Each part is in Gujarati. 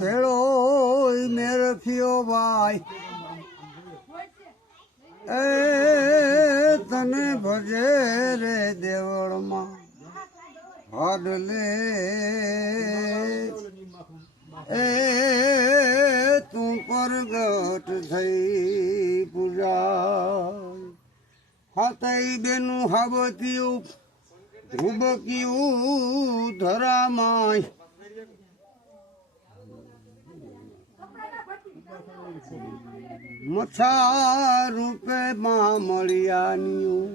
ભેળો મેં રખ્યો ભાઈ એ તને ભજે રે દેવળમાં હાડલે એ તું પરગટ થઈ પૂજા હાથઈ બેનું હાબતિયું ધ્રુબકિયું ધરામાય મચ્છા રૂપે માં મળ્યાનિયું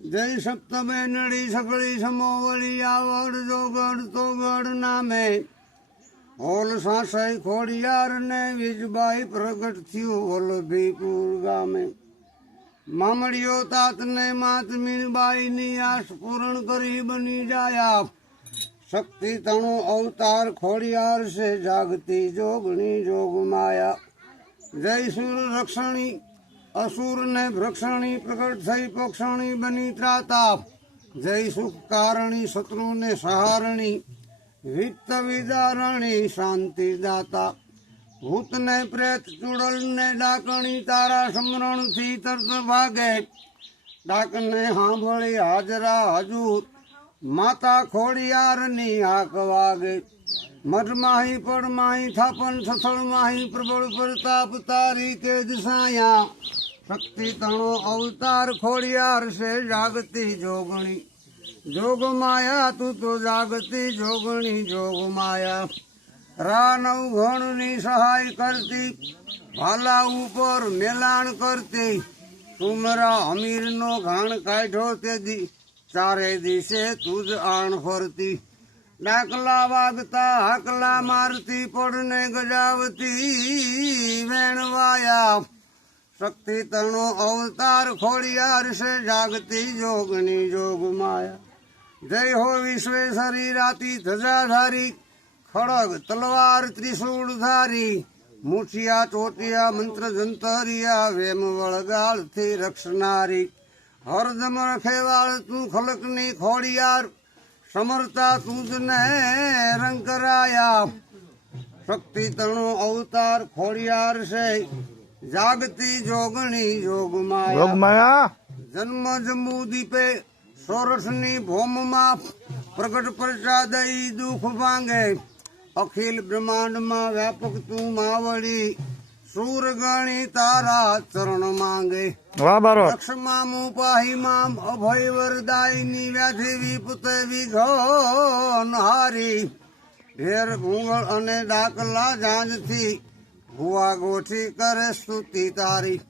જય સપ્તમે નડી સકળી સમોવળી આવડ જોગડ તોગડ નામે હોલ સાસય ખોડિયાર ને વીજબાઈ પ્રગટ થયું વલ્લભીપુર ગામે મામડીઓ તાત ને માત મીણબાઈ ની આસ પૂરણ કરી બની જાયા શક્તિ તણુ અવતાર ખોડિયાર છે જાગતી જોગણી જોગ માયા જય સુર રક્ષણી અસુર ને ભ્રક્ષણી પ્રગટ થઈ પક્ષણી બની ત્રાતા જય સુખ કારણી શત્રુ ને સહારણી વિત્ત વિદારણી શાંતિ દાતા ભૂત ને પ્રેત ચુડલ ને ડાકણી તારા સમરણ થી તરત ભાગે ડાક ને સાંભળી હાજરા હજૂર માતા ખોડિયાર ની હાક વાગે મઢમાહી પડમાહી થાપન સથળમાહી પ્રબળ પ્રતાપ તારી તેજ સાયા શક્તિ તણો અવતાર ખોડિયાર છે જાગતી જોગણી જોગ માયા તું તો જાગતી જોગણી જોગ માયા રા નવઘણની સહાય કરતી ભાલા ઉપર મેલાણ કરતી તુમરા અમીરનો ઘાણ કાઢ્યો તે દી ચારે દિશે તું જ આણ ફરતી ડાકલા વાગતા હાકલા મારતી પડને ગજાવતી વેણવાયા શક્તિ તણો અવતાર ખોડિયાર છે જાગતી જોગણી જોગ માયા જય હો વિશ્વેશ્વરી રાતી ધજાધારી ખડગ તલવાર ત્રિશૂળ ધારી મુઠિયા ચોટિયા મંત્ર જંતરિયા વેમ વળગાળથી રક્ષનારી હરદમ રખેવાળ તું ખલકની ખોડિયાર સમરતા તુજને રંગ કરાયા શક્તિ તણો અવતાર ખોડિયાર છે જાગતી જોગણી જોગમાયા જન્મ જંબુ દીપે સોરઠની ભોમમાં પ્રગટ પ્રસાદઈ દુઃખ ભાંગે અખિલ બ્રહ્માંડમાં વ્યાપક તું માવડી સૂર ગણી તારા ચરણ માંગે લક્ષ્મા મુપાહી મામ અભય વરદાયની વ્યાધિ વિપુતે વિઘન હારી ઢેર ભૂંગળ અને ડાકલા જાંજથી ભુવા ગોઠી કરે સ્તુતિ તારી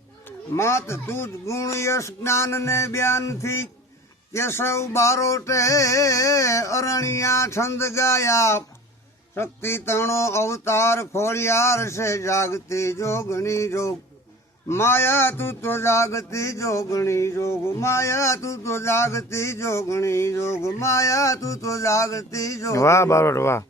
માત તુજ ગુણ યશ જ્ઞાન ને બ્યાનથી કેશવ બારોટે અરણિયા છંદ ગાયા શક્તિ તણો અવતાર ખોડિયાર છે જાગતી જોગણી જોગ માયા તું તો જાગતી જોગણી જોગ માયા તું તો જાગતી જોગણી જોગ માયા તું તો જાગતી જોગ. વાહ બારોટ વાહ.